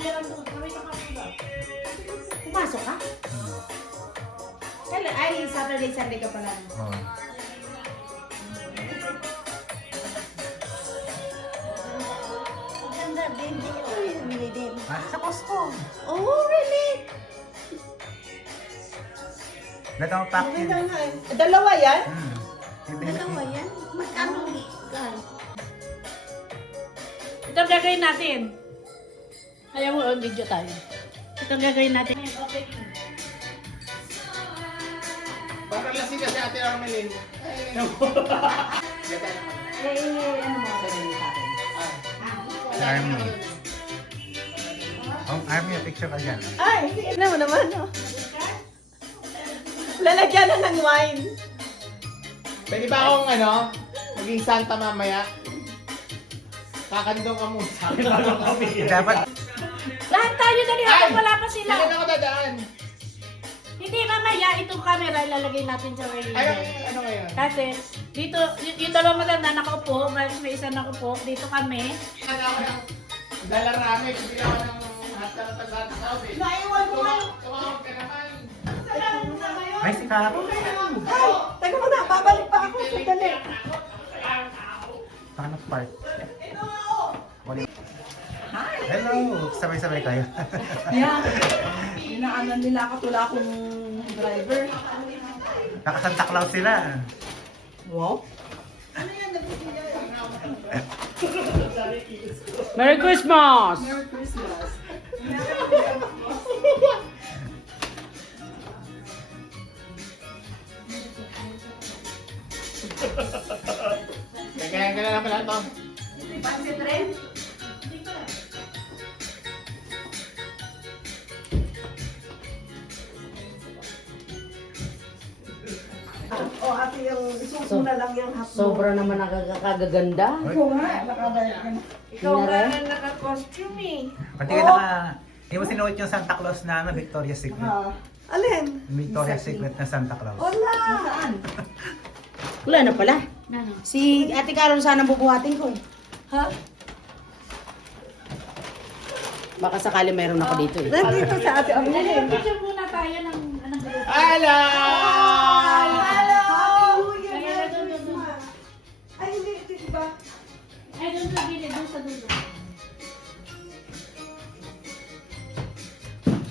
camera doon. Kami sa kapila. Pumasok ka? Ay, Saturday, Sunday ka pala. Oo. Maganda din. Hindi din. Sa Costco. Oh, really? Dalawang pack yun. Maganda nga eh. Dalawa yan? Dalawa yan? Magkano yan? Ito ang gagawin natin. Ayaw mo, video tayo. Ito ang gagawin natin. Okay. Bakit lasing kasi Ate Armelin? Ano mo? Sabihin sa akin. Army. Oh, Army, picture ka dyan. Ay, tignan mo naman, no? Lalagyan na ng wine. Pwede ba akong maging Santa mamaya? Kakandong ka muna sa akin bago kami. Dapat, Lahat tayo dali habang wala pa sila. Hindi ako dadaan. Hindi, mamaya itong camera ilalagay natin sa way. Ano ngayon? Kasi dito, yung dalawang maganda nakaupo, may isa nakaupo, dito kami. Ano ako ng dalarami, bibili ako ng hasta ng Santa Claus eh. Naiwan ko nga. Tumawag ka naman. ay si Kap. Ay, taga mo na, babalik pa ako. Sandali. Paano park? Hello! Sabay-sabay kayo. Yeah. Inaanan nila ako, tula akong driver. Naka-Santa Claus sila. Wow. Merry Christmas! Merry Christmas. Kaya ka na lang pala ito. Pansit rin? Oh, ate, yung isusuna lang yung hapon. Sobra naman nakakagaganda. Ikaw nga, nakadalagan. Ikaw nga naka-costume eh. Pati ka naka... Hindi mo sinuot yung Santa Claus na Victoria's Secret. Alin? Victoria's Secret na Santa Claus. Wala. Saan? Wala na pala. Ano? Si Ate Carol sana bubuhatin ko. Ha? Baka sakali meron ako dito eh. Nandito sa ate Armelin. Picture muna tayo ng group. Hello! Hello! Ay, ay, doon, doon, doon. Ay, hindi, diba? Ay, doon sa gilid, doon sa dulo.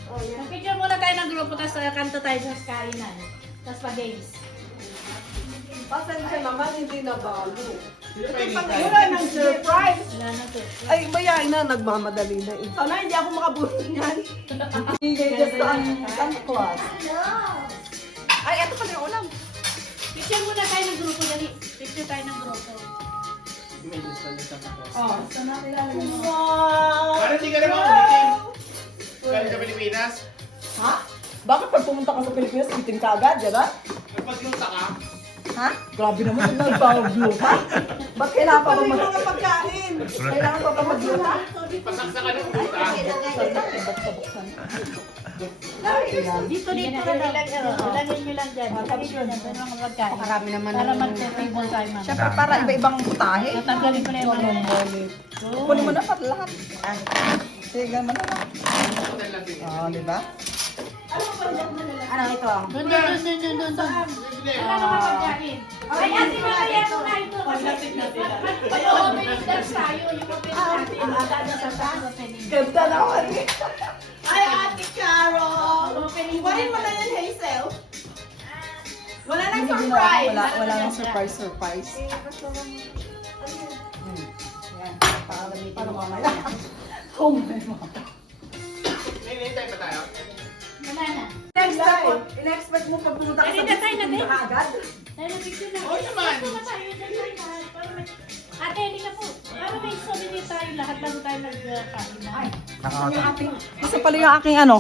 Oh, yan. Picture muna tayo ng grupo, tapos kanto tayo sa kainan. Tapos pa-games. Pasensya naman, hindi na bago. Sino pa yung Wala nang surprise. Wala na to. Ay, bayain na, nagmamadali na eh. Sana hindi ako makabuhin yan. Hindi just ang Santa Claus. Ay, ito pala yung ulam. Picture muna tayo ng grupo, dali. Picture tayo ng grupo. May gusto na Santa Claus. Oh, sana kilala mo. Wow! Parang hindi ka naman umitin. Galing sa Pilipinas. Ha? Bakit pag pumunta ka sa Pilipinas, bitin ka agad, gano'n? Nagpagluta ka. Ha? Grabe naman kung nagpapagluta. Ba't kailangan pa mga pagkain? Kailangan pa magluta? Pasaksa ka ng puta. Dito, dito. Ilagay nyo lang dyan. Ilagay nyo lang dyan ang magkain. Marami naman Para ng... mag-table tayo, ma'am. Siyempre para iba-ibang putahe. Tatanggalin ko na yung mga. Kunin mo na pa lahat. Sige, mo na lang. Di ba? Ano ito? Doon. Wala naman magkain. Ay, ate, mamaya mo na ito. Kasi mag-opening dance tayo. Yung opening natin. Dada sa opening. Ganda naman eh. Ay, Ate Carol! Opening Iwanin mo na yan, Hazel. Wala nang surprise. Wala nang surprise. Yan, para mamaya. Oh my God. May nintay pa tayo. Wala na. In-expect mo pag pumunta ka Ay, sa tayo na din. agad? Tayo na picture na. Oo naman. Ito na tayo. Dyan tayo lahat. Para may... Ate, hindi ka po. Para may souvenir tayo lahat bago tayo nagkain na. Naka-auto. Kasi pala yung aking ano.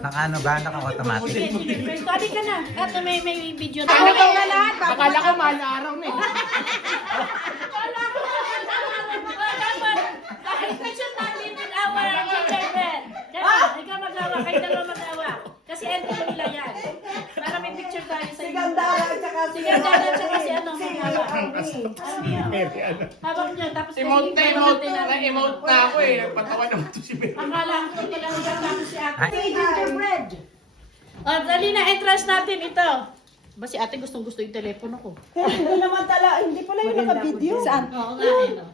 Naka-ano ba? Naka-automatic. Sige, sige. Study ka na. At may video tayo. Ano daw na lahat? Akala ko mahal na araw na eh. Picture natin with our children. Ikaw mag-awa. Kayo dalawa mag-awa. Kasi end nila yan. Para may picture tayo sa Si inyo. Gandara at saka Sige, dala siya kasi ano, Si hawak. Mary, ano? Hawak niyo, tapos Emote na, emote. natin. Na-emote na ako eh. Nagpatawa naman to si Mary. Akala ko pala nagkasama si ate. Ay. gingerbread. Oh, dali na, entrance natin ito. Ba si ate gustong-gusto yung telepono ko. Hindi naman hindi pala yung naka-video. Saan? Oo nga, eh, no?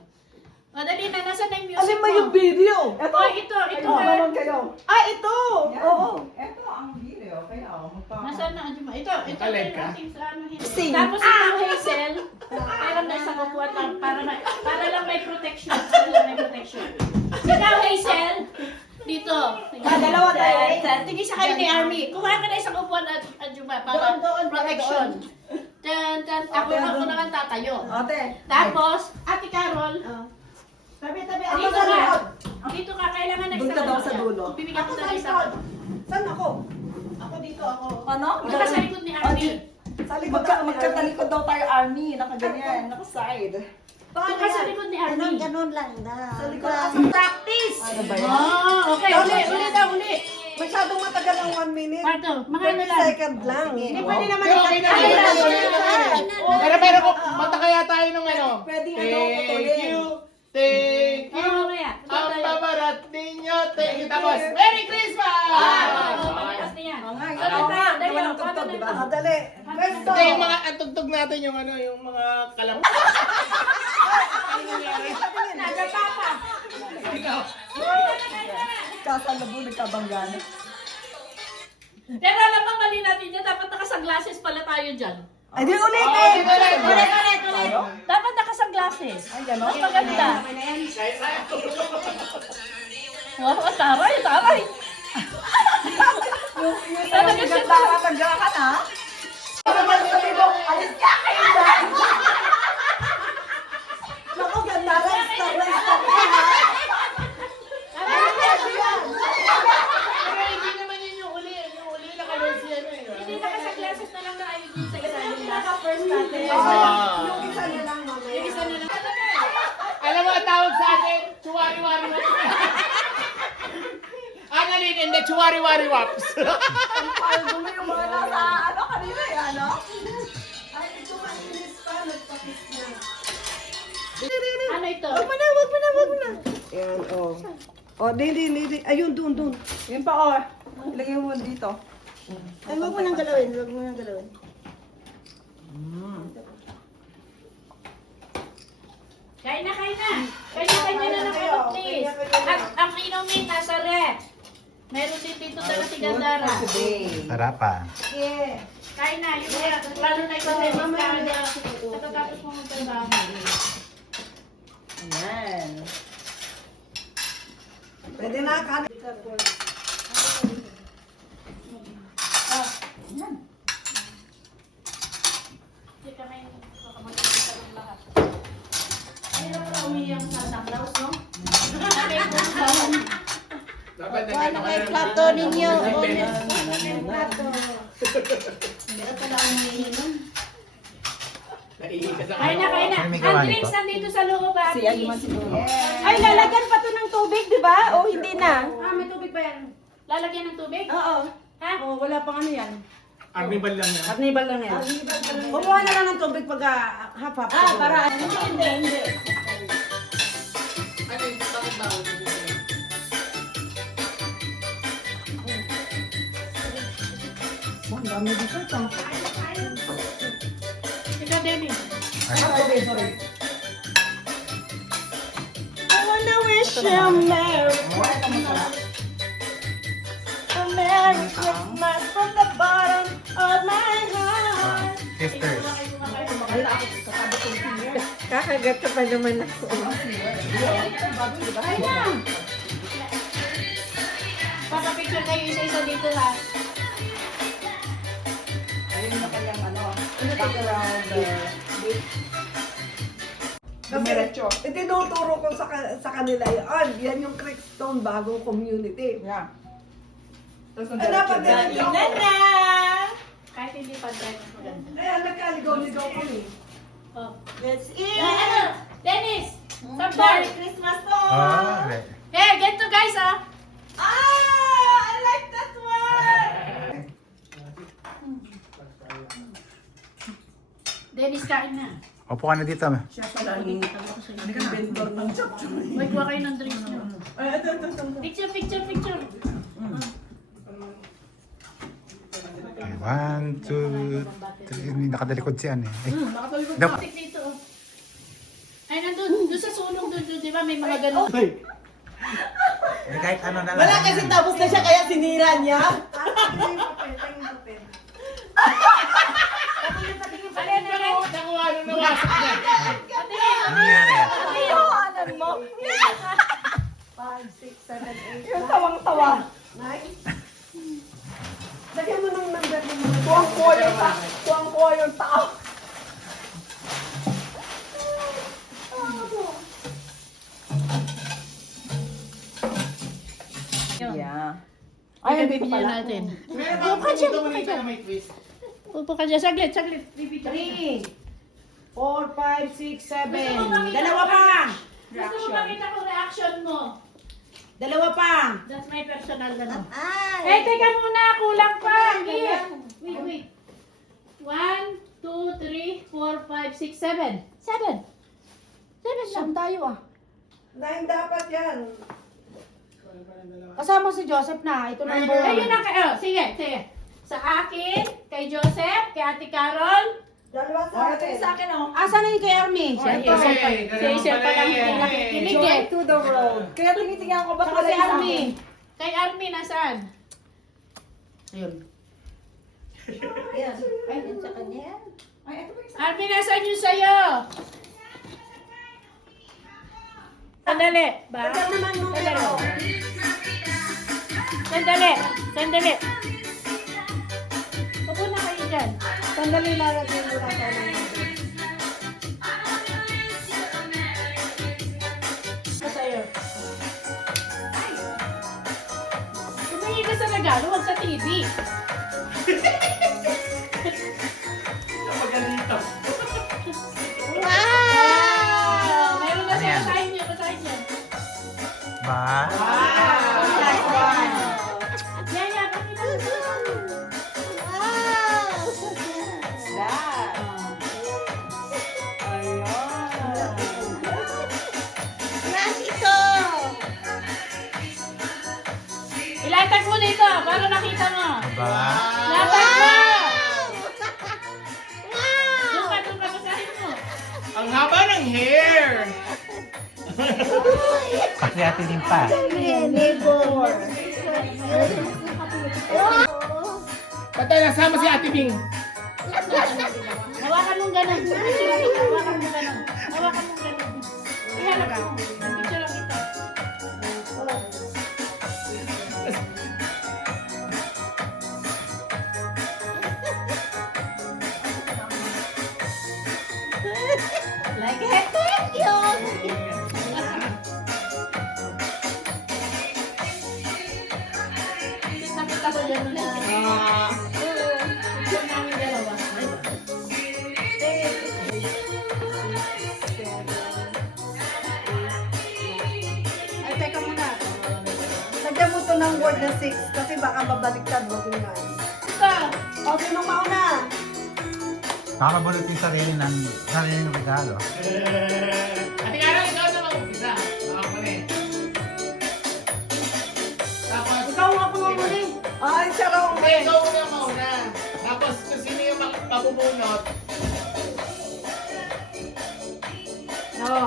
O, dali na, nasa na yung music Alin mo? mo yung video? Ito. Oh, ito Naman kayo. Ah, ito! Oo. Ito ang video, kaya Nasaan na, Anjuma? Ito Nakalag ka? natin sa ano. Sing. Tapos ito, Hazel. Meron na isang upuan lang, para lang may protection. Para lang may protection. Ikaw, Hazel. Dito. Dalawa tayo. Tingin sa kayo ni Army. Kumain ka na isang upuan, Anjuma, para Doon, protection. Ako naman tatayo. Ate. Tapos, Ate Carol, Tabi-tabi. dito Ako sa ka. likod. Dito ka, kailangan na Doon ka isang daw ano sa yan. dulo. Bibigyan Ako ko sa na likod. isang. Saan ako? Ako dito, ako. Ano? Ito ka sa likod ni Army. Sa likod. Magkatalikod daw tayo, Army. Nakaganyan. Naka-side. Ito ka sa likod ni Army. Ganun lang na. Sa likod. Practice! Ano ba yan? Oh, okay. Uli daw, uli. Masyadong matagal ang 1 minute. Parto, mga ano 30 lang. second lang. Hindi pwede naman Pero okay na, okay na, okay na. Pero ko, mata kaya tayo nung ano. Pwede ano, Thank putulin. you, thank you. Oo, mamaya. Ang babarat ninyo, thank you. Tapos, Merry Christmas! Pagkas niya. Oo nga. Ito, tayo, dali, Walang paano tugtog, na di ba? ito? Ah, dali. Pwesto. Ito yung mga, ang tugtog natin yung ano, yung mga kalam. Nagapapa. Kasalabo, nagkabanggana. Pero alam mo, mali natin dyan. Dapat nakasunglasses pala tayo dyan. Ay, di ulit Oh, eh. Ulit. Dapat nakasunglasses. Ay, gano'n? Mas maganda. Wow, taray, taray. Yung talaga siya nakatagya ka na. Alis ka kayo dyan. Naku, ganda rin. Stop rin, stop rin, ha? Pero hindi naman yun yung uli. Yung uli nakalun si ano eh. Hindi nakasunglasses na lang na ayun dun sa isa. Yung naka-first natin. Ah. Yung isa na lang, mamaya. Yung isa na lang. Alam mo, ang tawag sa atin, chuwari-wari waps. Annalyn and the chuwari-wari waps. Ang paldo mo yung mga nasa, ano, kanina eh, ano? Ay, ito mainit pa, nagpakis na. Ano ito? Wag mo na, wag mo na, wag mo na. Yan, oh. Oh, di. Ayun, dun. Yun pa, oh. Ilagay mo dito. Ay, huwag mo nang galawin. Huwag mo nang galawin. Kain na. Kanya-kanya na ng ano, please. At ang inumin nasa ref. Meron din dito dala si Gandara. Sarapan. Yeah. Kain na. Yung lalo na ikaw din. Katatapos mo magtrabaho. Ayan. Pwede na, kanin. Hindi kami makamatulog ng lahat. Hirap na umiyang sa Santa Claus, no? Dapat Ano kay plato ninyo? Naihi ka sa Kain na. Ay, may gawa Ang nito. drinks nandito sa loob, ate. Ay, lalagyan pa to ng tubig, di ba? O hindi na? Ah, may tubig ba yan? Lalagyan ng tubig? Oo. Ha? Oh, wala pang ano yan. Arnibal lang yan. Arnibal lang yan. Kumuha na lang ng tubig pag half-half. Ah, para ano? Hindi. Ano yung bakit bawal? Ang dami dito. Ikaw, Dennis. Sorry. I wanna wish you a Merry Christmas from the bottom of my heart. Sisters. Kakagat ka pa naman ako. Kain na. Papapicture kayo isa-isa dito, ha? Diretso. Itinuturo ko sa kanila yan. Yan yung Creekstone bagong community. Yeah. Ay, dapat diretso. Kahit hindi pa drive, mas maganda. Kaya nagkaligaw-ligaw ko eh. Oh. Let's Ano? Dennis! Sampal! Christmas to! Oh, right. Hey, ganito guys, ha? I like that one! Dennis, kain na. Upo ka na dito. Siya pala yung inventor ng chapchoy. May kuha kayo ng drinks nyo. Ay, ito. Picture. Okay, 1, 2, 3. Nakadalikod si Anne. Ay, Dap. Dito. Ay, nandun sa sulong doon, di ba? May mga ganun. kahit ano na lang. Wala kasi tapos na siya kaya sinira niya. Nakuha nung nawasak niya. Ano nangyari? Iyohanan mo. 5, 6, 7, 8. Yung tawang-tawa. Lagyan mo ng number mo. Tuwang-tuwa yung tao. Yeah. Ay, bibigyan natin. Meron ba ang dito malita na may twist? Upo ka dyan. Saglit. Bibigyan. 3, 4, 5, 6, 7. Gusto mo makita Dalawa ko- pa. Gusto mo makita ko reaction mo? Dalawa pa. That's my personal ano. Eh, teka muna. Kulang pa. Wait. 1, 2, 3, 4, 5, 6, 7. 7 lang tayo ah. 9 dapat yan. Kasama si Joseph na. Ito number Eh, yun ang sige. Sa akin, kay Joseph, kay Ate Carol. Dalawa sa akin. Sa akin oh. Asa na yung kay Army? Si Hazel pa lang hindi nakikinig eh. Joy to the road. Kaya tinitingnan ko ba Saka si Army. Kay Army, nasaan? Ayun. Army, nasaan yung sayo? Sandali. Ba? Ito naman numero. Sandali. Upo na kayo dyan. Sandali lalagyan mo lang tayo ng Ito sa'yo. Tumingin ka sa regalo, huwag sa TV. Wow! Meron na siya. Basahin niyo. Ba? Yan. Pakita mo. Ilatag mo dito para nakita mo. Ba? Latag mo! Doon ka, basahin mo. Ang haba ng hair! Kasi ate din pa. Patay, nasama si Ate Bing. Hawakan mong ganun. Hawakan mong ganun. Ihanap mo. Picture lang kita. Nakita ko yan ulit. Picture namin dalawa. Ay, teka muna. Lagyan mo to ng word na 6 kasi baka babaliktad mo din yan. Ito. O, sinong mauna? Nakakabulot yung sarili ng regalo. Ate Carol, ikaw na mag-umpisa. Ako na eh. Tapos, Ikaw nga pumamuli. Ay, siya raw. ikaw muna mauna. Tapos, kung sino yung mapubunot, Oo.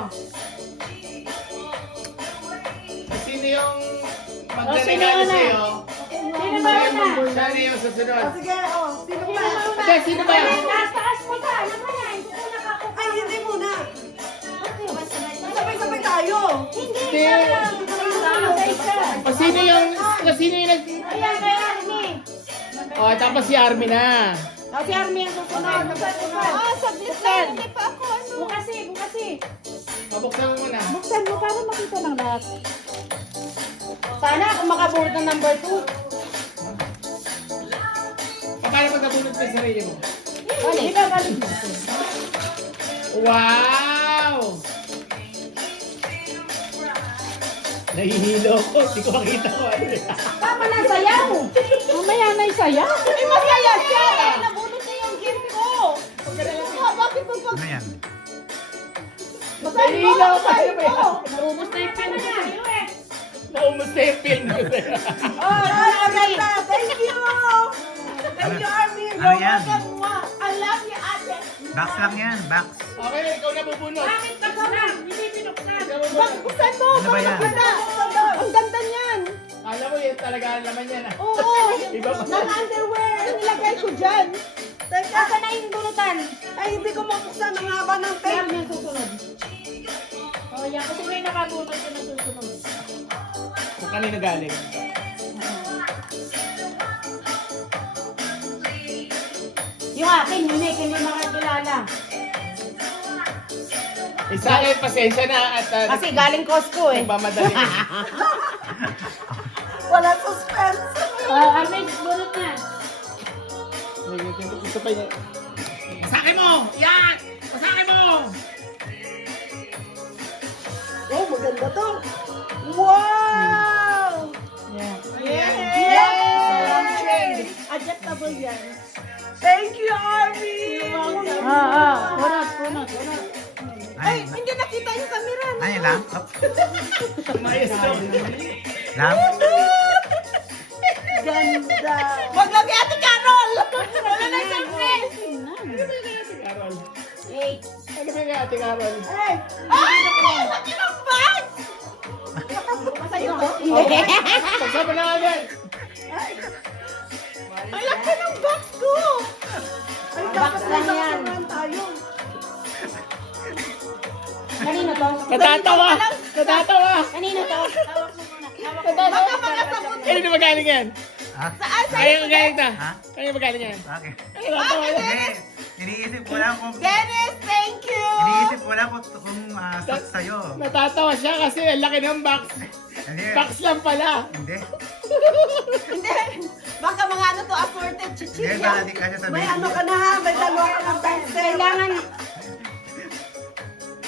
kung sino yung sino magre-regalo na? sa'yo, Sino ba siya na? siya na yung susunod. O, sige, o. Sino ba? Ate, sino ba? Taas mo ka. Ano ba yan? Una ka ako. Ay, hindi muna. Sabay-sabay tayo. Hindi. Isa. Kung sino yung nag... Ayan, kay Army. Oh, tapos si Army na. Si Army ang susunod. Saglit lang. Hindi pa ako. Bukasi. Pabuksan mo muna. Buksan mo para makita ng lahat. Sana kung makabuhat ng number 2. Paano magkabunod ka sa sarili mo? Di ba galing? Wow! Nahihilo ko. Hindi ko makita ko. Tama na, sayaw. Mamaya na isayaw. Masaya siya. Nabunot niya yung gift ko. Bakit ko Ano yan? Basahin mo! Basahin mo! Naubos na yung pera niya. Naumos na yung pin ko sa'yo. Oh, ang ganda! Thank you! Thank you, Armin! Ano yan? I love you, ate! Box lang yan, box. Okay, ikaw na bubunot. Bakit ka lang? Hindi binuksan. Ikaw bubunot. Buksan mo! Ano ba yan? Ang ganda niyan! Alam mo yun talaga ang laman yan ah. Oo! Iba pa. Ng underwear! Ang nilagay ko dyan! Teka! Asa na yung bunutan? Ay, hindi ko mabuksan ang haba ng tape! Yan yung susunod. Oh, yan. Kasi may nakabunot ko na susunod. Kung kanino galing. Yung akin, unique, hindi makakilala. Isa akin, pasensya na at Kasi galing Costco eh. nagmamadali. Wala suspense! Armin, bunot na. Gusto pa niya. Pasakin mo! Yan! Pasakin mo! Oh, maganda to! Wow! Yeah. Yay! Adjustable yan. Thank you, Armin! Bunot. Ay, hindi nakita yung camera. Ay, lang. Oh, Maestro. lang. Ganda! Maglagay Ate Carol! Wala na isang face! Carol. Eight. Ano ba nga Ate Carol? Ay! Ay! Laki ng bag! Masaya ko? Pagsama na agad. Ang laki ng box ko! Ay, dapat lang yan. nagkakaroon tayo. Kanino to? Natatawa! Natatawa! Kanino to? Baka mga sabon. Eh, hindi magaling yan. Ha? Kaya magaling ta. Ha? Kaya magaling yan. Bakit? Ay, natatawa yan. Hindi. Iniisip ko lang kung... Dennis, thank you! Iniisip ko lang kung suot sa'yo. Natatawa siya kasi ang laki ng box. Hindi. Box lang pala. Hindi. Hindi. Baka mga ano to, assorted Hindi, chichirya. baka di kasi May sabihin. ano ka na ha, may dalawa ka ng pencil. Kailangan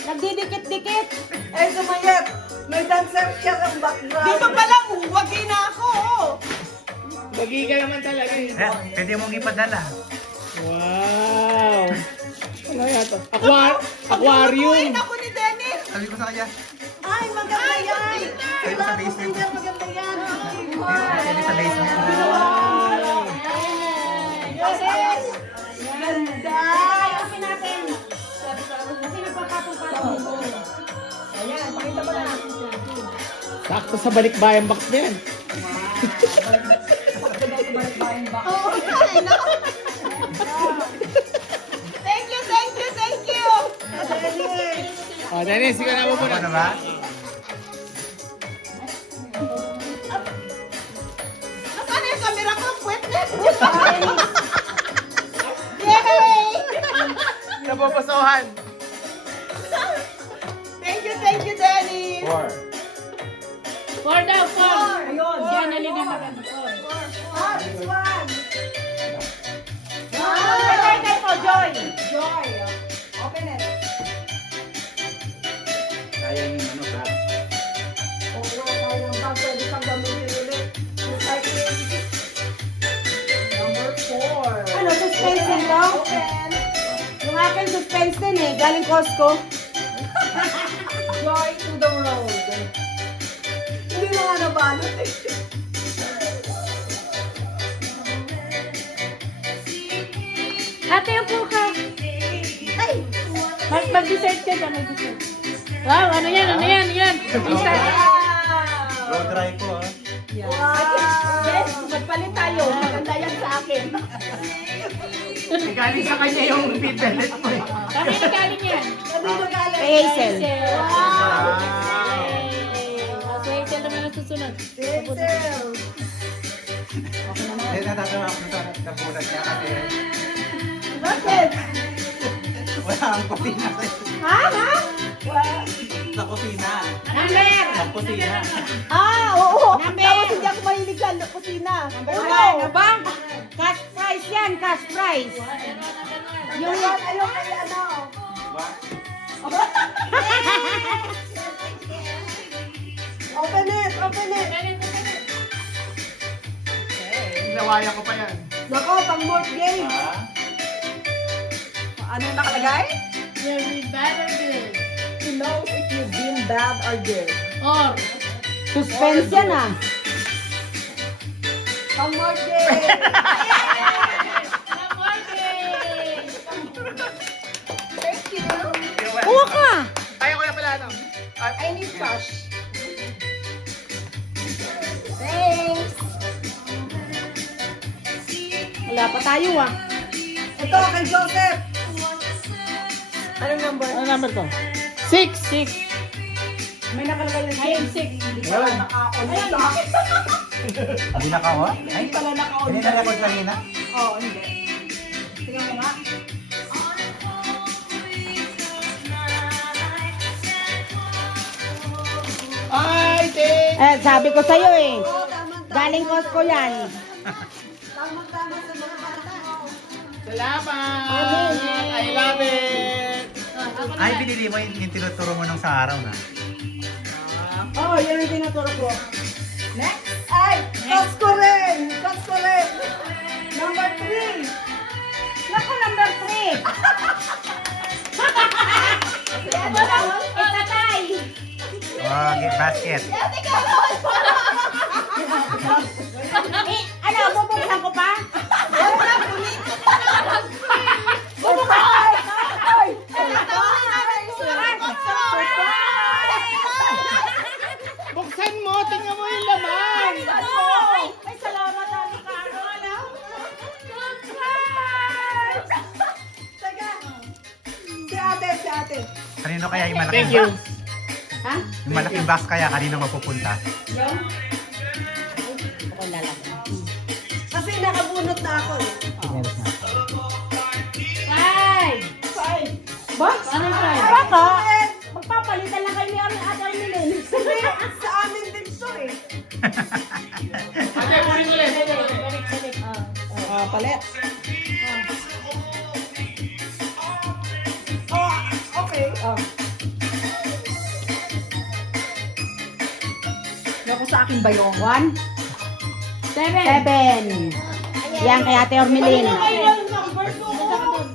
nagdidikit-dikit. Eh, sumayat. May dancer siya ng background. Dito pala, wagi na ako. Bagi ka naman talaga eh. Eh, pwede mong ipadala. Wow! Ano yan to? Aquarium! Ako ni Dennis. Sabi ko sa kanya, Ay, maganda yan. sabi ko sa basement. Maganda yan. Sabi sa basement. Yes. Ganda. Ayusin natin. Kasi nagpapatong-patong. Ayan, pakita mo na. Sakto sa balikbayan box na yan. Oo, ay, nako. Thank you, thank you, thank you. Dennis. O, Dennis, ikaw na mo Ako muna. na ba? Nasaan na yung camera ko? Wetness. Yay! Napapasohan. Thank you, Dennis. 4. Four daw, four. Ayun. Yan, alin na maganda. Four. This one. Kay po, Joy. Joy. Open it. Sayang yung ano ka. Oo nga, tayo ng bag. Pwede kang gamitin ulit. Recycling. Number 4. Ano, suspense din to? Open. Yung akin suspense din eh. Galing Costco. Joy to the road. Hindi mo nga nabalot eh. Ate, upo ka. Ay! Mag-dessert ka dyan, mag-dessert. Wow, ano yan, yan. Isa. Blow dry ko, ah. Wow! Yes, magpalit tayo. Maganda yan sa akin. Galing sa kanya yung piddalit mo eh. Kami na galing yan. Kanino galing? Kay Hazel. Wow! So, Hazel naman ang susunod. Hazel! Hindi, natatawa ako sa nabulat niya kasi Bakit? wala ang kusina. Ha? Ha? Sa kusina. Number! Sa kusina. Ah, oo. Number. Tapos hindi ako mahilig sa kusina. Ano ba? Cash prize yan, cash prize. Yung yan, ayaw kay ano. Open it, open it. Ginawayan ko pa yan. Nako, pang board game. Ano nakalagay? will be bad or good. To know if you've been bad or good. Or, Suspense yan ah. Come more day! come on, Grace. Thank you. Kuha ka. Ayaw ko na pala ito. I need cash. Thanks. Wala pa tayo ah. Ito, kay Joseph. Anong number? Ano number to? 6. May nakalagay yung Ayun, 6. Hindi pala naka-on sa akin. Hindi naka-on? Ay, Hindi pala naka-on hindi sa na-record akin. kanina. Oo, hindi. Tingnan mo nga. Ay, Dave! Eh, sabi ko sa'yo eh. Oo, tama-tama. Galing Costco yan. Tama-tama sa mga bata. Salamat! I love it! Ay, binili mo yung tinuturo mo nung sa araw na. Oo, yan yung tinuturo ko. Next. Ay, Costco rin. Costco rin. Number 3. Naku, number 3. Itatay. Oh, gift basket. Ano, bubuksan ko pa? Buksan mo! Tingnan mo yung laman! Ay, salamat, Ate Carol. Teka. Si ate. Kanino kaya yung Thank malaking you. box? Ha? Yung malaking box kaya, kanino mapupunta? Ako lalagay. Kasi nakabunot na ako eh. Meron na. 5. Ba? Ano 5? Baka, magpapalitan lang kayo ni Ate Armelin. Sa amin din to eh. Ate, kunin ulit! Palit. Oh, okay. Naku sa akin ba yung 1? 7. 7. Yan kay Ate Armelin.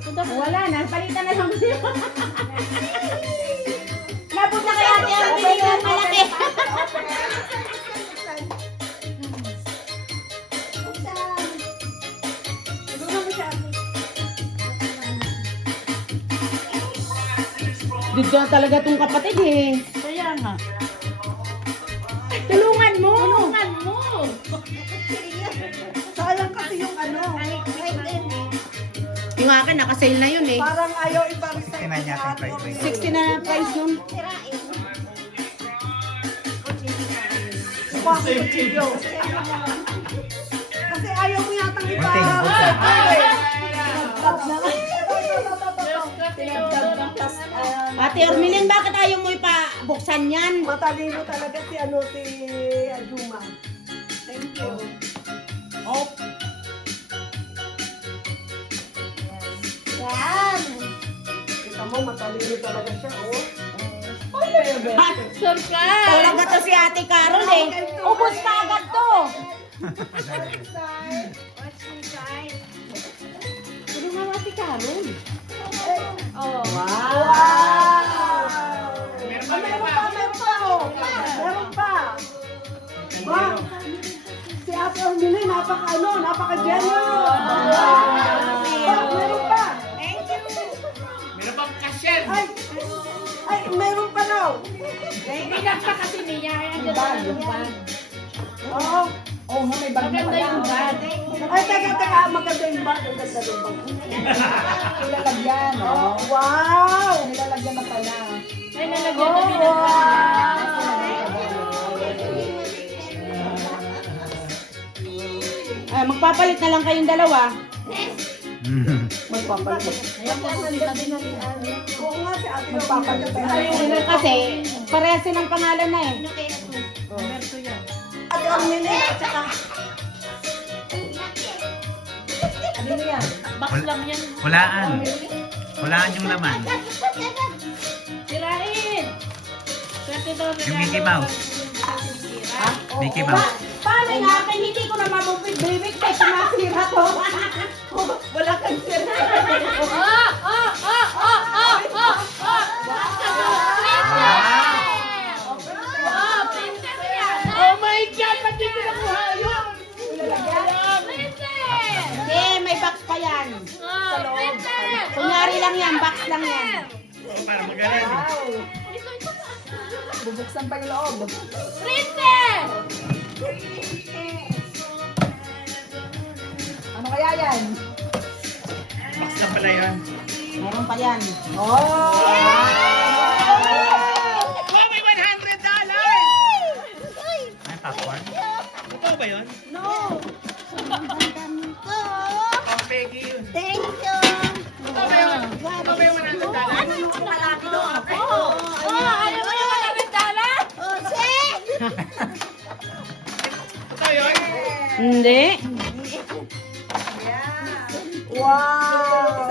Punta ko. Wala na, palitan na lang. Nabot na kay Ate Armelin ang malaki. Dito na talaga tong kapatid eh. Kaya nga. Tulungan mo. Tulungan mo. Sayang kasi yung ano. Yung akin, nakasale na yun eh. Parang ayaw iparis sa 69 yata yung price range. 60 na price yun. Kasi ayaw mo yatang Bunting, iparis. bunting. Ate Armelin, bakit ayaw mo ipabuksan yan? Matalino talaga si Ajuma. Thank you. Oh, Yan. Kita mo, matalino talaga siya, oh. Surprise! Talaga to si Ate Carol eh. Ubus ka agad to. Ano nga Ate Carol? Oh. Wow! Meron pa, Meron meron pa. pa, meron pa, oh. Meron pa. Ba? Si Ate Ormili, napaka-generous. Meron pa. Meron pang cashier! Ay, meron pa daw. Bilang pa kasi niya. Kaya andyan na lang yung bag. Oo. Oo nga, may bag na Maganda yung bag. Ay, teka, maganda yung bag. Ang ganda yung bag. nilalagyan, oh. Wow! Nilalagyan na pala. Ay, nalagyan na binagyan. Magpapalit na lang kayong dalawa. Magpapalit. Oo nga, si Ate magpapalit. Kasi parehas silang pangalan na eh. Ate Ormili, at saka Box lang yan. Hulaan. Hulaan yung laman. Sirain! Yung Mickey Mouse. Mickey Mouse. Paano yung akin? Hindi ko na mabibig kasi sumasira to. wala kang sira. Ah! Ah! Ah! Ah! Ah! Ah! Oh, princess yan. Oh my God! Ba't di ko nakuha yun? Princess! Hindi, may box pa yan. Oh, princess! Kunyari lang yan, box lang yan. Para magaling. Bubuksan pa yung loob. Princess! Ano kaya yan? Box lang pala yun. Meron pa yan. Oh! Oh, may $100! Ay, popcorn. Ikaw ba yun? No! Oh, Peggy yun. Thank you! Ikaw ba yun? Ikaw ba yung $100? Ayaw mo yung $100? Oh, shit! Ikaw yun? Hindi. Wow!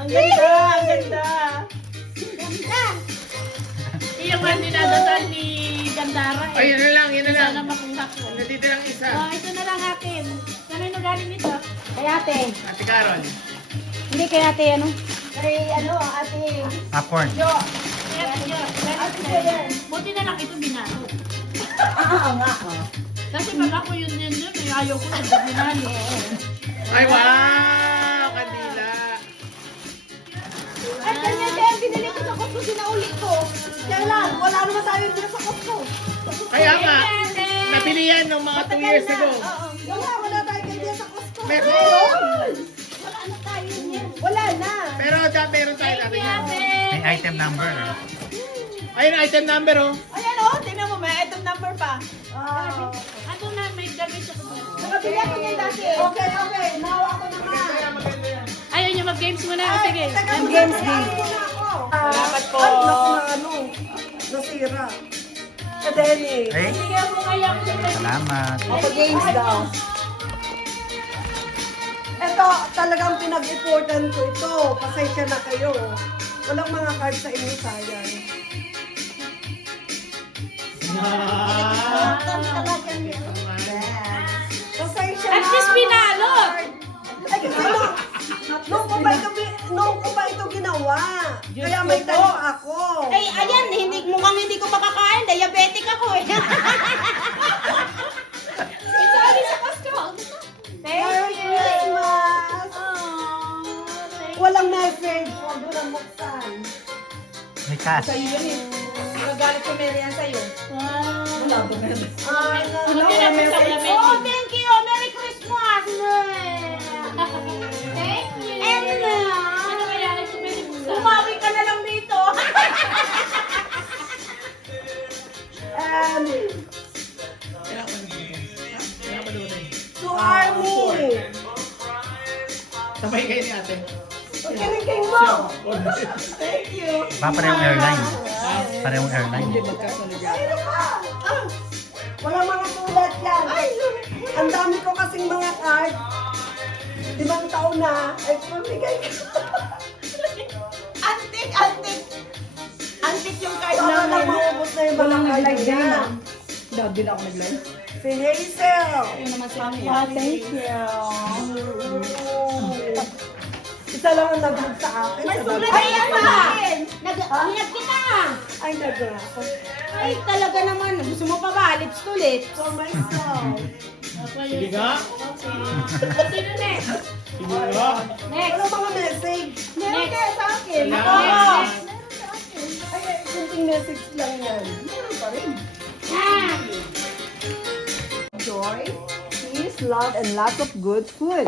Ang ganda, ang ganda. Yung nga dinadasal ni Gandara Ay, eh. yun na lang, yun na lang. Sana makuha ko. Natito lang isa. Oh, ito na lang akin. Kanino galing nito? Kay ate. Ate Carol. Hindi kay ate ano? Kay ano, ate. Popcorn. Buti na lang ito binato. Nga. Kasi pag ako yun eh, ayaw ko na binali. Ay, wow! Kandila. Ay, ganyan din. Binili ko sa Costco, sinauli ko. Kailan? Wala naman tayo dito sa Costco. Kaya nga, nabili yan nung mga 2 years ago. Wala tayo ganyan sa Costco. Meron! Wala na tayo niyan. Wala na. Pero meron tayo natin yan. May item number. Ayun, item number oh. Ayan o, tingnan mo, may item number pa. Ano na, may damit ako. Nakabili ako niyan dati. Okay, okay. Nawa ko na nga. Ayaw niyo mag-games muna. Sige. Games. Salamat po. Ay, naku na ano. Nasira. Kadeli. Ay, Bigyan mo kaya ako sa salamat. Games daw. Ito, talagang pinag-importan ko ito. Pasensya na kayo. Walang mga cards sa inyo, sayang. Pasensya na. At least pinalo. Ay, kasi nung ko ba ito ginawa? Kaya may tayo pa ako. Ay, ayan, mukhang hindi ko makakain. Diabetic ako eh. Sorry sa Costco. Merry Christmas! Walang message. Huwag mo lang buksan. May cash. Nagagalit ko Mary yan sa'yo. Wala ba message? Ay, Hindi na po sa lamig. Oh, thank you. Merry Christmas. Thank you. Emma. Ano kaya ito pwede buksan? Umawi ka na lang dito. And Kailangan pa doon eh. to Army. Sabay kayo ni ate. Pagkiling mo. Thank you. Parehong airline. Parehong airline. Sino ka? Wala mga sulat yan. Ang dami ko kasing mga card. 5 taon na. Ay, pamigay ko. Antik. Antik yung card namin. Sana maubos na yung mga card niya. Dahil ako nag-live. Si Hazel. Thank you. Isa lang ang nag-hug sa akin. May Sa sulat babae. ay yan. Nag-ingat kita. Ay, nag-hug. Ay, talaga naman. Gusto mo pa ba? Lips to lips. For myself. Sige nga. Sino next? Sige nga. Next. Wala mga message. Meron Next. kaya sa akin. Wala. Ako. Ay, kunting message lang yan. Meron pa rin. Joy, peace, love, and lots of good food.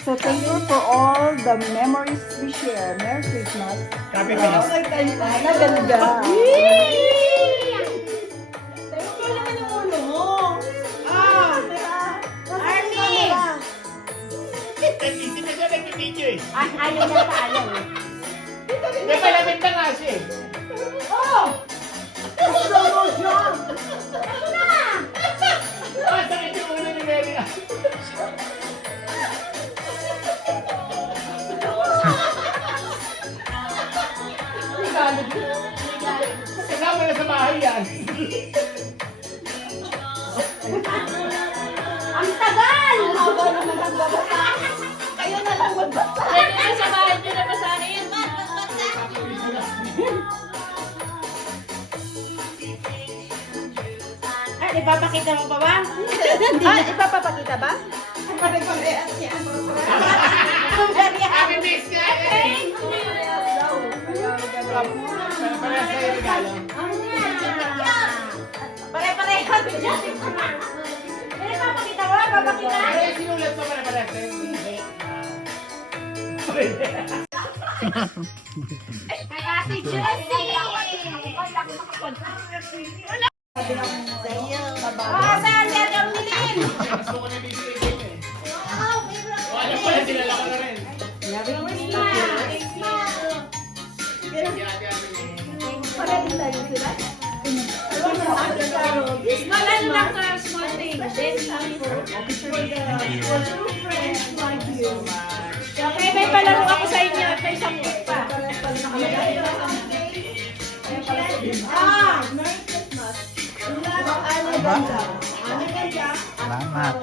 So thank you for all the memories we share. Merry Christmas. Happy Christmas. Naganda. Thank you naman yung ulo mo. Army! Nag-isip na siya nag-video eh. Ayaw na tayo. May palamit na nga siya eh. Slow motion. Ah, sakit yung ulo ni Mary. Kasama na sa bahay yan. Ang tagal! Haba naman ang babasa. Kayo na lang magbasa. Pwede na sa bahay nyo na ipapakita mo pa ba? Ipapapakita ba? Pare-parehas yan. Happy Miss ka! Parehas kayo regalo. Pare-parehas yan. Ipapakita mo, ipapakita. Ay, sinulat pa parehas kayo. Hindi. Kay Ate Jessie! Saan yan yung milin? Gusto ko na bibigay din eh. O, alam ko na, dinala ko na rin. Small ano lang to, small thing. Then, sabi ko, okay, may palaro ako sa inyo at may isang gift pa. Salamat.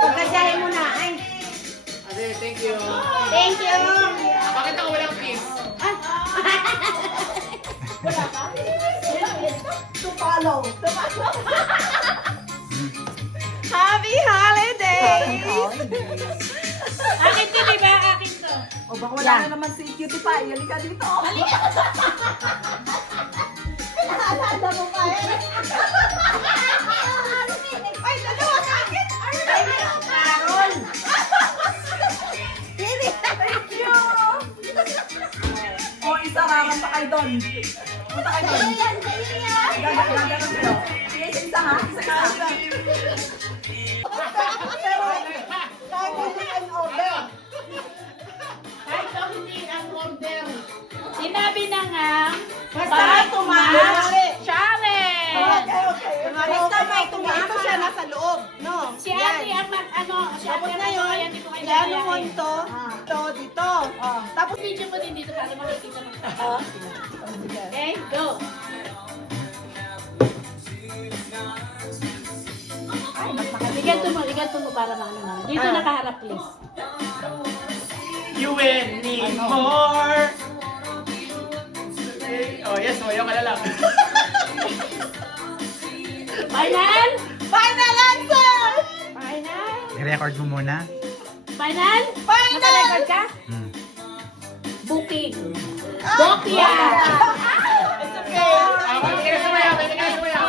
Pagkasyahin mo na. Ay, Ate, thank you. thank you. Bakit ako walang kiss? To follow. Happy holidays! Akin to, di ba? Akin to. O baka wala na naman si Cutie Pie. Halika dito. Naalala mo pa eh. Ay, dalawa sa akin! Ay, Carol. Thank you! O, isa rarang kayo doon. Punta kayo doon. Gagawin kayo. Isa ha? Isa. Pero, kahit hindi ang order. Kahit ako hindi ang order. Sinabi na nga, Basta tumaas. challenge! Okay. Basta may tumaas. Ito siya nasa loob. No? Si Ate ang si Ate ang kaya dito kayo Iano mo nakayain. ito? Ito, dito. Tapos, Video mo din dito para makikita mo. Okay, go! Iganto mo para maano na. Dito nakaharap, please. You and me more. Okay. Oh, yes, mayo ka na lang. Final? final answer! Final? I-record mo muna. Final? Final! Naka-record ka? Hmm. Booking. Bokya! It's okay. Pwede ka na sumayaw, pwede ka na sumayaw.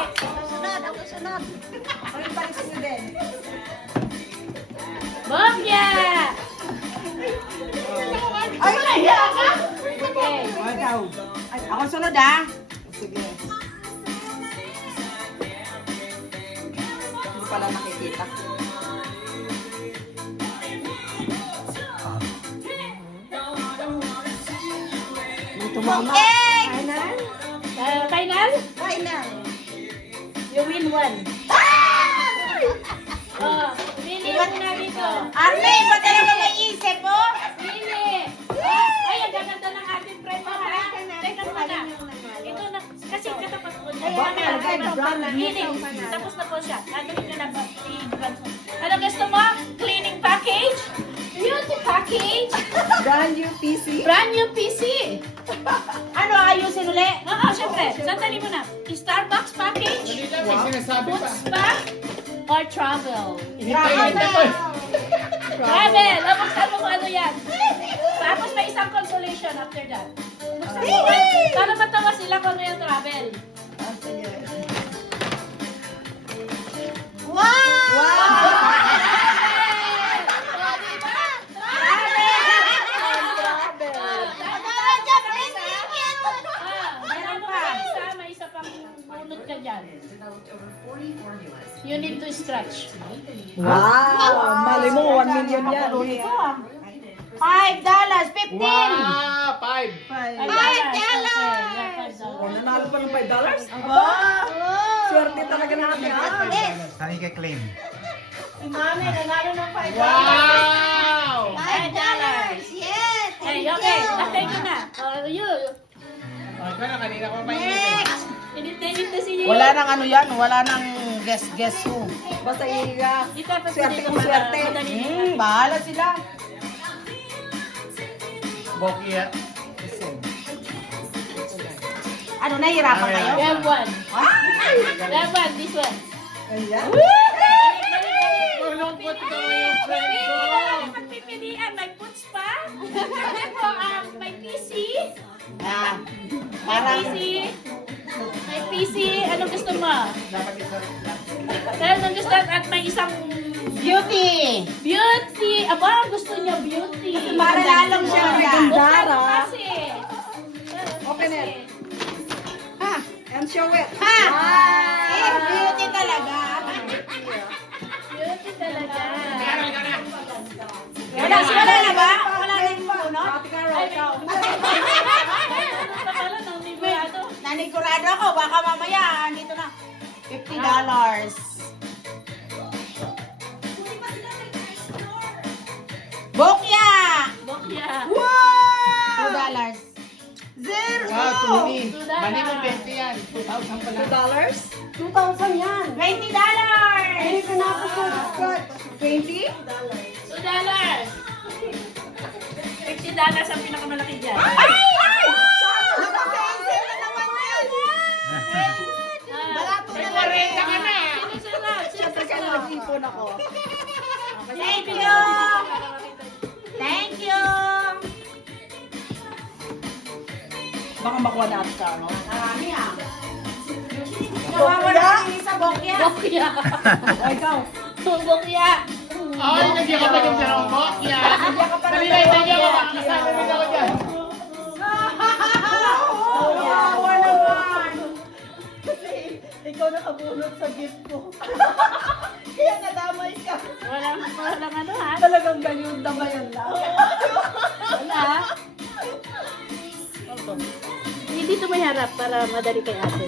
Ang palis niyo din. Bokya! Ay, nahiya ka! Okay. Ay, ako sunod ah. Sige. Hindi pala nakikita. Final? Final? Final. You win one. Oh, Billy muna dito. Arne, ba't talaga may isip mo? Billy! Ay, ang gaganda ng ating friend mo, ha? Teka muna. Ito na, kasi katapat ko niya. Cleaning. Tapos na po siya. Nagawin niya na ba? Ano gusto mo? Cleaning package? Beauty package? Brand new PC. Brand new PC. Ano, ayusin uli? Oo, syempre. Sandali mo na. Starbucks package? Hindi lang, may sinasabi Food pa. spa? Or travel? Hintayin na ko. Travel! Tapos ano mo ano yan? Tapos may isang consolation after that. Para matawa sila kung ano yung travel. May isa pang bunot ka dyan. You need to stretch. Wow! Mali mo, 1 million yan. $5, 15. Wow, 5. Oh, nanalo pa ng $5? Aba! Swerte talaga natin. Saan i-claim? Mami, nanalo ng $5. Wow! $5. Yes! Hey, okay. Natay ko na. You. Oh, ikaw na, kanina ko pa yun. Init na si Wala nang ano yan, wala nang guess who. Basta iiyak. Ito, Swerte kung swerte. Madali. Bahala sila. Bokya. Ano, nahihirapan kayo? We have one. We have one, this one. Ayan. Malungkot ko yung friend ko. Pagpipilian, may puts pa. Ito, may PC. Ah, May PC. May PC. Anong gusto mo? Dapat isa. Anong gusto? At may isang beauty! beauty. Aba, gusto niya beauty. Para lalong siya Gandara. Kasi. Open it. Ha? And show it. Ha! Eh, beauty talaga. Beauty talaga. Wala na ba? Wala na yung bunot? Ito pala, nanibiyado. Nanigurado ako, baka mamaya, dito na. $50. Bokya! Bokya. $2. Zero. Wow, Tony. $2. Mali mo 20 yan. 2,000 pala. $2,000 yan. $20! Hindi ka nakapag-scratch. 20? $2. $50 ang pinakamalaki dyan. Naka-cancel na naman yan. Balato May 40 ka na. Sinusunod. Siyempre ka nag-ipon ako. Thank you! Thank you! Baka makuha natin ka, no? Marami ah. Nawawala na yung isa, Bokya. Bokya. Ay, ikaw. Bokya. Ay, nandiyan ka pa yung dalawang Bokya. Dali na, nandiyan ka. Kasama mo ako dyan. Kawawa naman. Kasi ikaw nakabunot sa gift ko. Kaya nadamay ka. Walang ano ha? Talagang ganyan damayan lang. Wala. Hindi dito may harap para madali kay ate.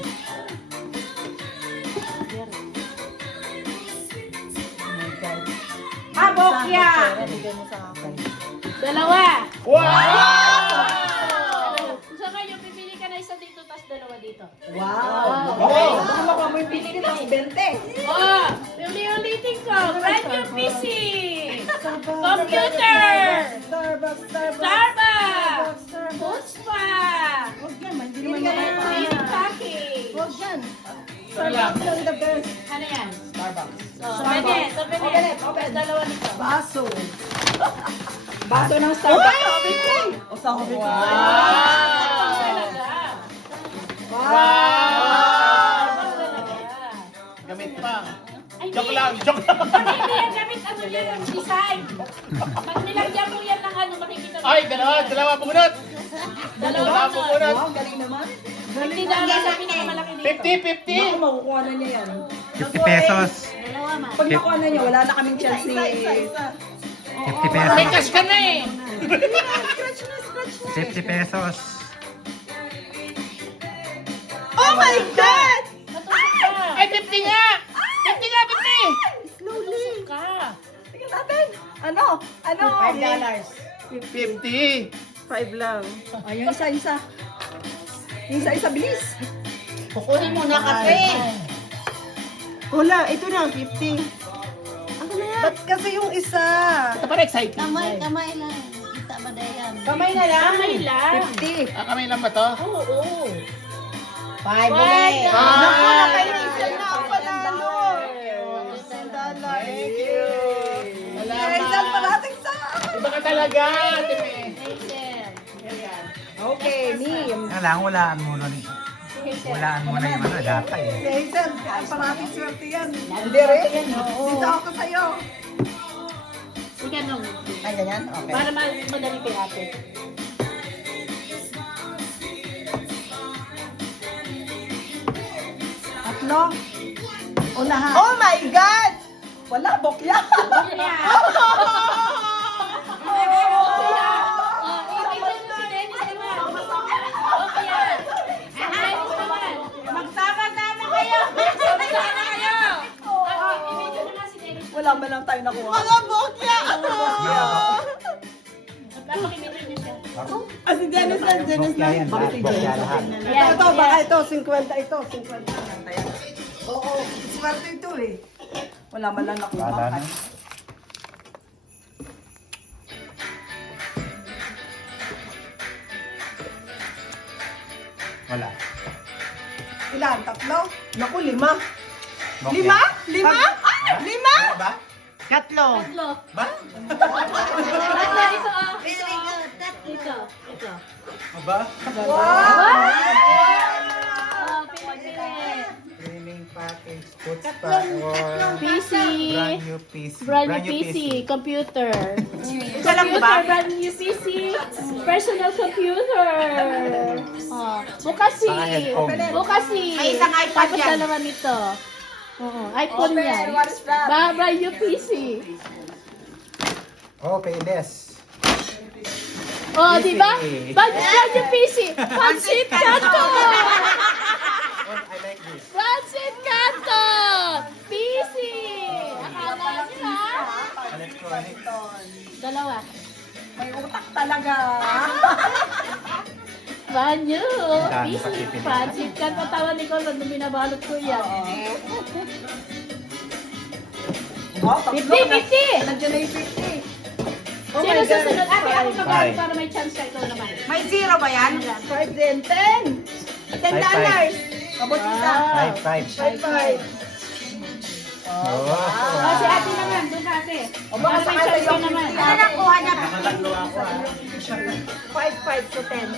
Ah, Bokya. Dalawa. Wow! So ngayon, pipili ka na isa dito, tapos dalawa dito. Wow. Wow. Baka makuha mo yung pinili ng 20. Oh, uli-ulitin ko. Brand new PC. Computer. Starbucks, Starbucks. Starbucks. Starbucks. Puspa. Huwag yan, hindi naman yan. Cleaning package. Huwag yan. Starbucks. Starbucks lang the best. Ano yan? Starbucks. So, pwede. So, pwede. Open it, open. Dalawa nito. Baso. Baso ng Starbucks. O sa Hobby ko. Talaga. Wow! Talaga. Gamit pa. Ay, Joke hindi. lang, joke lang. Hindi yan gamit. Ano yan ang design. Pag nilagyan mo yan ng ano, makikita mo. Ay, dalawa bunot. Dalawa Dalawa bunot. bunot. Wow, galing naman. Hindi dalawa sa pinakamalaki dito. 50-50. Baka makukuha na niya yan. 50 pesos. Dalawa man. Pag nakuha na niya, wala na kaming chance ni... 50 pesos. May cash ka na eh. 50 pesos. Oh my God! Natusok ka. Ay, 50 nga. 50 nga, 50. Natusok ka. Tingnan natin. Ano? Ano? $50. 5 lang. Ay, yung isa-isa. Yung isa-isa, bilis. Kukunin mo na kape. Wala, ito na, 50. Ano na yan? Ba't kasi yung isa? Ito para exciting. Kamay lang. Kita ba na yan? Kamay na lang. Kamay lang. 50. Ah, kamay lang ba to? Oo. 5 ulit. Naku, Ah. nakainisan na ang panalo. Thank you. Hazel, parating sa akin. Iba ka talaga, Ate May. Hazel. Okay, Mim. Kaya lang, walaan mo nun. Walaan mo na yung ano, data Si eh. Hazel, parating swerte yan. Hindi rin? Dito ako sa'yo. Sige nung. Ay, ganyan? Okay. Para madali kay ate. Tatlo. Unahan. Oh my God! Wala, bokya. Magsama-sama kayo. Wala man lang tayo nakuha. Mga bokya! Ah, si Dennis lang, Dennis lang. Yan, Bakit si bokya Dennis? lahat. Ito, baka ito, 50 ito, 50 yan. Oo, swerte ito eh. Wala man lang nakuha. Wala na. Wala. Ilan? Tatlo? Naku, 5. Bokya. 5? 5? Ha? 5? Ano ba? Tatlo. Ba? Tatlo, ito ah. Ito. Aba? Wow! Oh, pili-pili. Cleaning package, puts pa, or PC. brand new PC. Brand new PC. Computer. Isa lang ba? Brand new PC. Personal computer. Oh. Bukasi. Saka headphone. Bukasi. May isang iPad Tapos yan. dalawa nito. Oo, iPhone Open, yan. what is that? Brand new PC. Oh, Payless. Oh, PC. di ba? Brand new PC. Pansit Canton. Oh, I like this. Pansit Canton. PC. Akala niyo ha? Electronic. Dalawa. May utak talaga. Brand new. Dami PC. pakipili. Pansit Canton. Tawa ni Colon nung binabalot ko yan. Wow, 50-50. Nandiyan na yung 50. Oh Sino my God. susunod? Ate, ako Five. magkano para may chance ka ikaw naman. May 0 ba yan? 5 din. 10. $10. Abot isa. Wow. 5. 5. Oh. Oh, si ate naman. Doon ka ate. O baka Para may sakay chance ka sa'yo naman. Ano lang kuha niya? Nakatatlo ako ah. 5 to 10.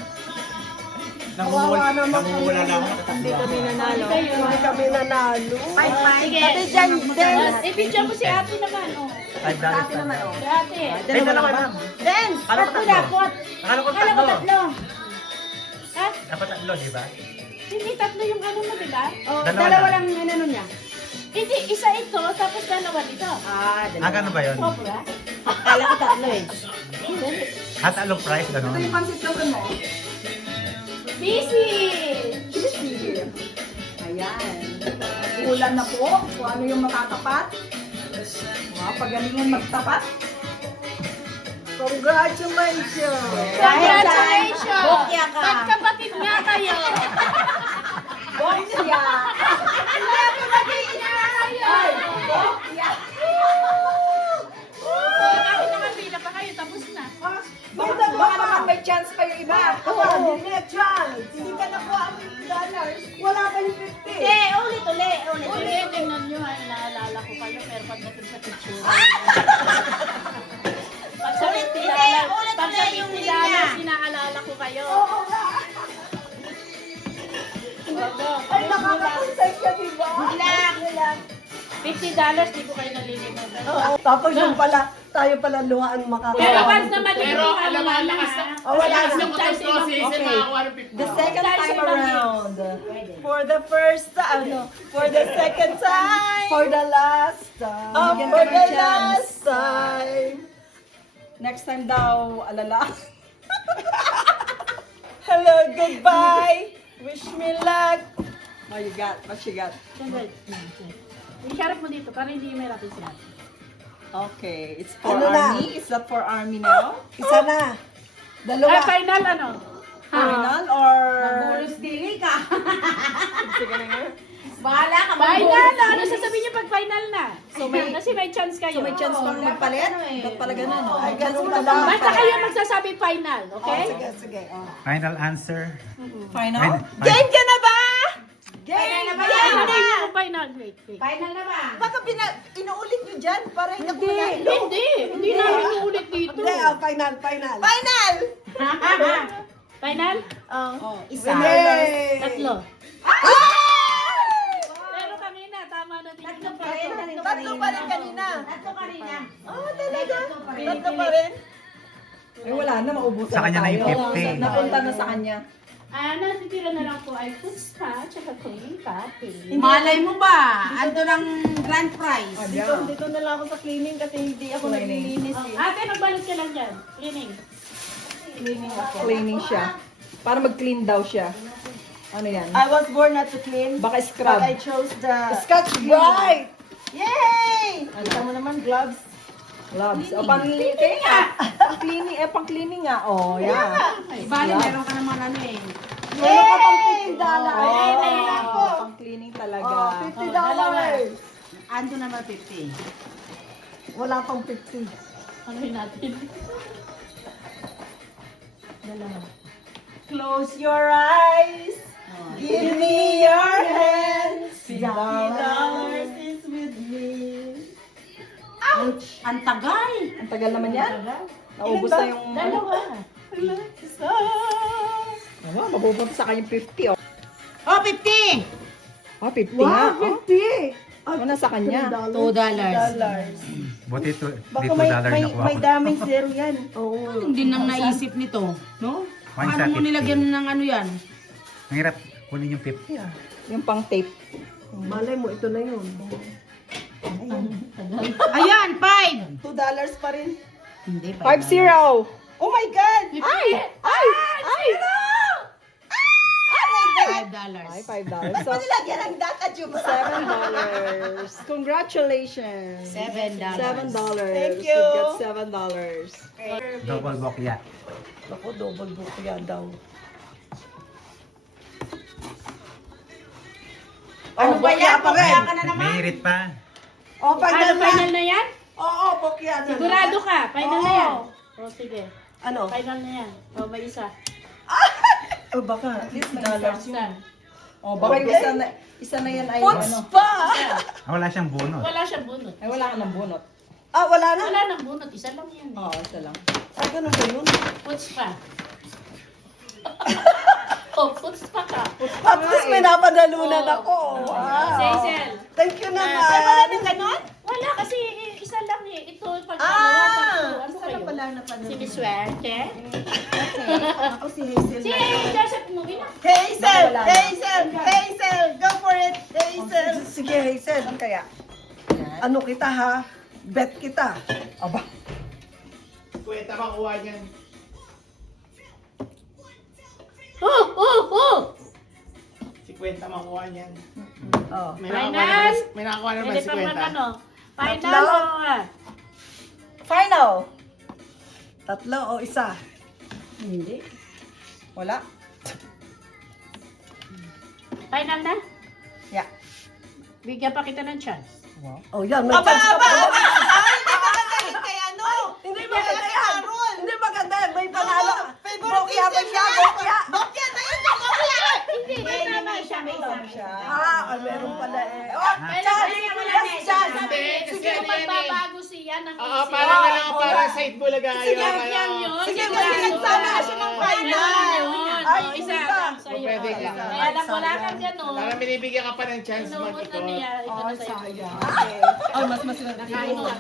Nanguwala Kawawa naman nanguwala kayo. lang ako. Nakatatlo ako. Nanalo kayo. Hindi kami nanalo. Sige. Ate dyan, dance. I-video mo si ate naman. Oh. $5 naman. Si ate. Ay, dalawa lang. Dance. Akala ko tatlo. Akala ko Akala ko tatlo. tatlo. Ha? Dapat tatlo, di ba? Hindi tatlo yung ano mo, di ba? Oh, Dalawa dalawa lang. lang inano niya. Hindi, isa ito, tapos dalawa dito. Ah, Ah, ganun ba yun? Sobra. Kala ko tatlo eh. At anong price, ganun? Ito yung pansit logan mo. Busy! Ayan. Ulan na po kung ano yung matatapat. Pagalingan magtapat. Congratulations! Congratulations! Bokya ka. Magkapatid nga kayo! Bokya! Magkapatid nga kayo! Bokya! Bakit nakapila pa kayo? Tapos na. Baka naman may chance pa yung iba. Oo, hindi na chance. Hindi ka nakuha ang $50. Wala kayong 50. Ulit. Ulit, tingnan nyo ha, naalala ko kayo, pero pagdating sa picture. Pag sa $50, pag sa yung $50, linya. inaalala ko kayo. Oo nga. Ay, nakakakonsay ka, diba? Ilang. $50, di ko kayo nalilimutan. Oo. Tapos yung pala, tayo pala luhaan Pero makakatawa. once naman Pero alam mo, ang lakas na. Oh, wala Lakas na. ng process na nakakuha ng 50. The second Tayo sa time ibang around. For the first time. For the second time. For the last time. Oh, for the last time. Next time daw, alala. Hello, goodbye. Wish me luck. Oh, you got. What you got? Isharap mo dito para hindi may rapid siya. Okay. It's for army. Is that for army now? Isa na. Ah, final ano? Final or... Bulos dili ka. Sige na nga. Bahala ka. Final! Ano sasabihin niyo pag final na? So, kasi may chance kayo. May chance pang magpalit? Ba't pala ganun, no? Ay, ganun pala. Basta kayo magsasabi final, okay? Sige, sige. Oh. Final answer. Final? Game ka na ba? Final na ba? Hindi mo final. Wait. Final na ba? Baka inuulit nyo dyan para hindi ako Hindi namin uulit dito. Hindi, final. Final! Final? Isa. Yay! Tatlo. Pero kanina, tama na din. Tatlo pa rin. Tatlo pa rin kanina. Tatlo pa rin yan. Oh, talaga? Tatlo pa rin? Eh, wala na, maubusan Sa kanya na yung 50. Napunta na sa kanya. Natitira na lang po ay food spa, tsaka cleaning coffee. Malay mo ba? Ando ng grand prize. Dito na lang ako sa cleaning kasi hindi ako naglilinis. Ate, magbalot ka lang dyan. Cleaning. Cleaning siya. Para mag-clean daw siya. Ano yan? I was born not to clean. Baka scrub. But I chose the... Scotch Brite! Yay! Kita mo naman, gloves. Gloves. O, pang-cleaning nga. Pang-cleaning nga. Oh, yeah. Bali, meron ka naman ano eh. Meron ka pang $50. Oh, Pang-cleaning talaga. $50. Ando naman 50. Wala pang 50. ano yun natin? Close your eyes. Give me your hand. $50 is with me. Ouch! Ang tagal! Ang tagal naman yan. Naubos na yung... Dalawa. Mapupunta sa kanyang 50. Oh, 50! 50 nga. 50. Ano sa kanya? $2. Buti ito, Baka dito may, dollar may, nakuha may ko. daming zero yan. Hindi nang naisip nito, no? One Paano sa mo 50. nilagyan ng ano yan? Ang hirap kunin yung 50 ah. Yung pang tape. Malay mo, ito na yun. Ayan, 5! $2 pa rin. Hindi, 5-0. Oh my God! Ay! Ay! Ay! $5. Ay, $5. So, Nilagyan ng data, Juba. $7. Congratulations. $7. $7. Thank you. You get $7. Double bokya. Ako, double book yan daw. Ano ba yan? pa rin. Bukya ka na naman. May hirit pa. O, pag Ano, final na yan? Oo, bukya na. Sigurado ka, final na yan. O, sige. Ano? Final na yan. O, may isa. Oh, baka. At least may dollars yun. Basta. Oh, baka isa na yan ay ano. Pa! Ah, wala siyang bunot. Wala siyang bunot. Ay, wala ka ng bunot. Ah, wala na? Wala nang bunot. Isa lang yan. Oo, isa lang. Ay, ganun ba yun? Puts pa. Oh, puts pa ka. At least may napadalunan ako. Wow. Cecil. Thank you naman. Ay, wala nang ganon? Wala kasi isa lang eh. Ito pag Ah! ano Isa kayo? lang pala na pala. Si Miss Werte? Ako si Hazel. Si Joseph mo na. Hazel! Hazel! Hazel! Go for it, Hazel! Sige, Hazel. Saan kaya? Ano kita ha? Bet kita. Aba. Kwenta makuha niyan. Si Kwenta makuha niyan. Oh. May Final? nakakuha naman Pwede si pa man Kwenta. ano. Final Tatlo? o Final. Tatlo o isa? Hindi. Wala. Final na? Yeah. Bigyan pa kita ng chance. Oh, yan. May chance ka pa. Hindi maganda yan. Hindi maganda yan. May panalo. Bokya ba siya? Bokya. Bokya na yun. Hindi, may tama siya. May tama siya. Ah, meron pala eh. Oh, Pero kasi wala na yes, siya. chance. Sige, kung magbabago siya ng Oo, isip. parang wala ka parang side bulaga. Sige, Yan yun. Sige, sigurado. magiging sana siya ng final. Yun. Ay, O, isa isa. lang sa'yo. Pwede ka. Kaya lang wala kang gano'n. Parang binibigyan ka pa ng chance Inuunod mag-ikot. niya. Ito na sa'yo. Ay, mas maswerte. Nakain ka.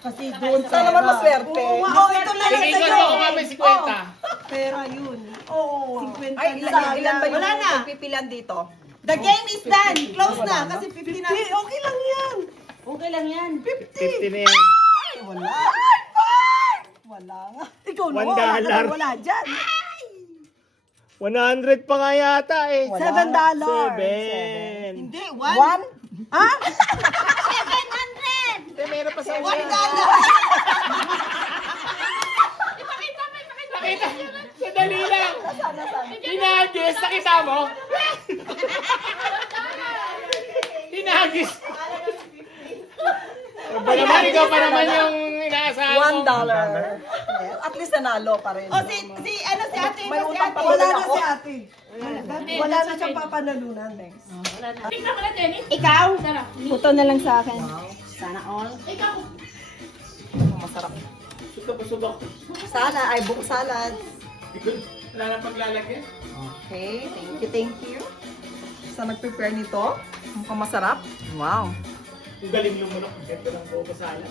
Kasi doon Sana naman maswerte. Oo, oh, ito na lang Tingin ko sa'yo. makuha mo si Kwenta. Pera yun. Oo. 50 Ay, ilan ba yung wala na. pagpipilan dito? The game is done. Close na. Kasi 50 na. Okay lang yan. Okay lang yan. 50 na yan. Ay, wala. Ay, fine! Wala nga. Ikaw na. $1. Wala dyan. 100 pa nga yata eh. $7. 7. Hindi, One? Ha? Meron pa sa $1. Nakita. Sadali lang. Hinagis. Nakita mo? Hinagis. Ba naman, ikaw pa naman yung inaasahan mo. $1. Yes. At least nanalo pa rin. O si ate, May utang pa wala rin na ako. si ate. Wala na siyang papanalunan. Wala na. Tingnan mo na, Jenny. Ikaw? Sarap. Puto na lang sa akin. Sana all. Ikaw. Masarap. Subak. Sana ay buko salad. Wala na paglalagyan. Okay, thank you. Sa nag-prepare nito, mukhang masarap. Wow. Ang galing lumunok. Ang ganda ng buko sala.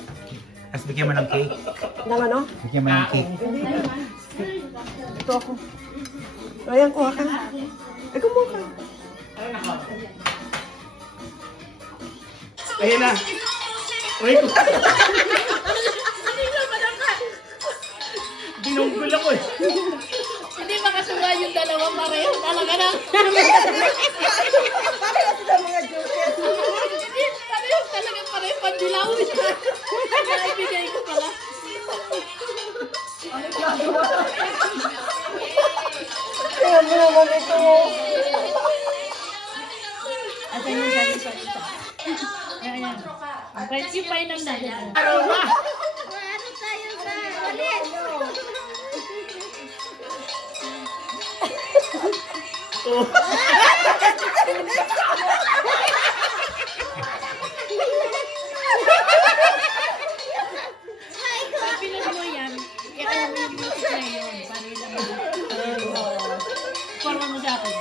Tapos bigyan mo ng cake. Nang ano? Bigyan mo ng cake. Ito ako. Ayan, kuha ka. Ay, kumuha ka. Ayun na. Uy, binunggol ako eh. Hindi makasuga yung dalawa pareho. Talaga na. Pareho sila mga joker. Hindi, pareho talaga pareho pandilaw. Naibigay ko pala. Kaya mo naman ito. At ayun, isa. Ayan. Right, yung final na yan. Aroma. Pinuha mo yan. Kaya mo yung music na yun. Para yun naman. Para mo sa akin.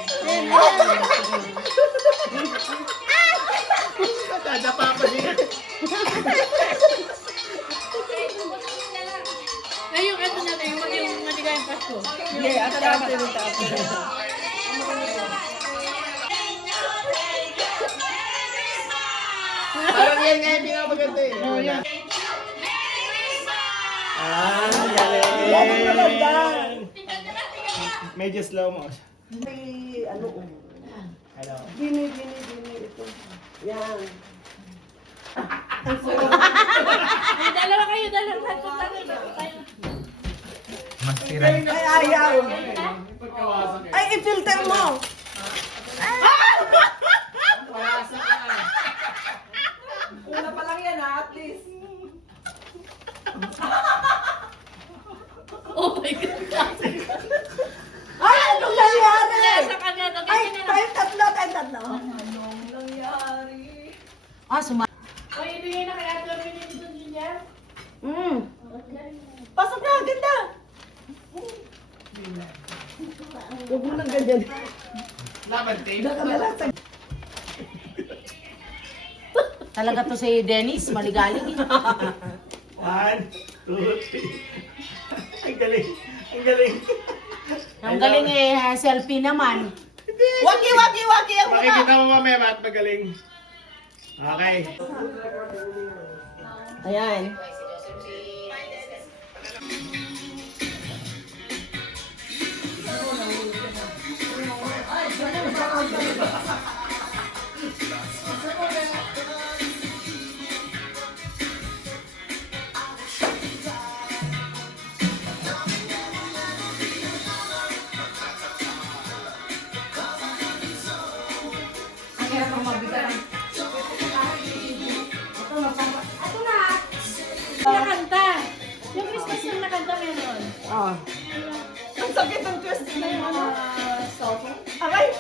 Nadapa pa siya. Ngayong ano na tayo, yung maligayang Pasko. Sige, after nito. Parang yan nga yung pinapaganda eh. Oo, yan. Galing! Medyo slow mo. May ano ko. Hello. Gini ito. Yan. Ay, dalawa kayo. Punta tayo. Masiran. Ay, ayaw. Ay, i-filter mo. Una pa lang yan at least. Oh my God. Ay, anong nangyari? Sa kanya, Ay, tayo tatlo. Anong nangyari? Oy, ibigay na kay Ate Ormin dito niya. Pasok na, ganda. Huwag mo nang ganyan. Laban tape. Nakalalasag. Talaga to si Dennis, maligalig. 1, 2, 3. Ang galing. Ang galing. Ang galing eh, selfie naman. Wagi ang mukha. Makikita mo mamaya ba't magaling. Okay. Ayan. Nakanta. Yung Christmas yung nakanta meron. Oh. Ang sakit ng twist na yung ano. Aray!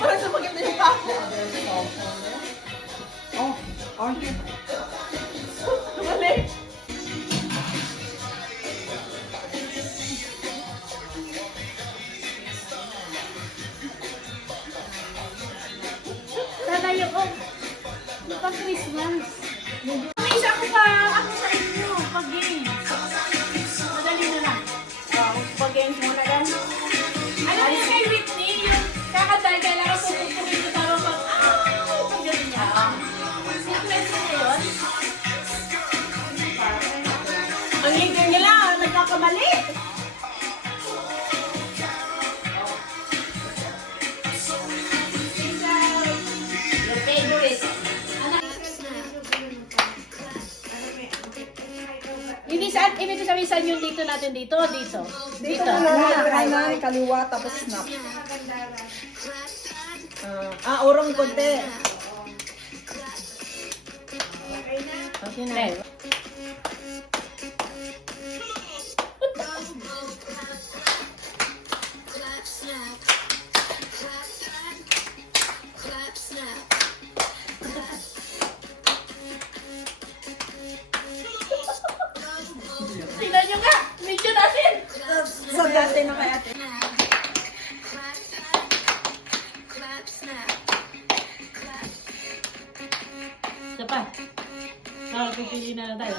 Parang sumakit na yung pako. Oh, aren't you? Mali. Tatayo ko. Pag Christmas. May isa ko pa ako sa inyo. Pag-games. Madali na lang. Pag-games mo na gan. Alam niyo kay Whitney, yung kakantay, kailangan pupupukin ko taro pag pag gano'n niya. Sequence na yun. Ang leader nila, nagkakamali. Your favorite. Hindi saan, ibig sabihin saan yung dito natin dito o dito? Dito na kanan, kaliwa, tapos snap. Urong konti. Okay na. Tingnan nyo nga! Medyo natin! Sa dati na kaya. Isa pa. Pipili na lang tayo.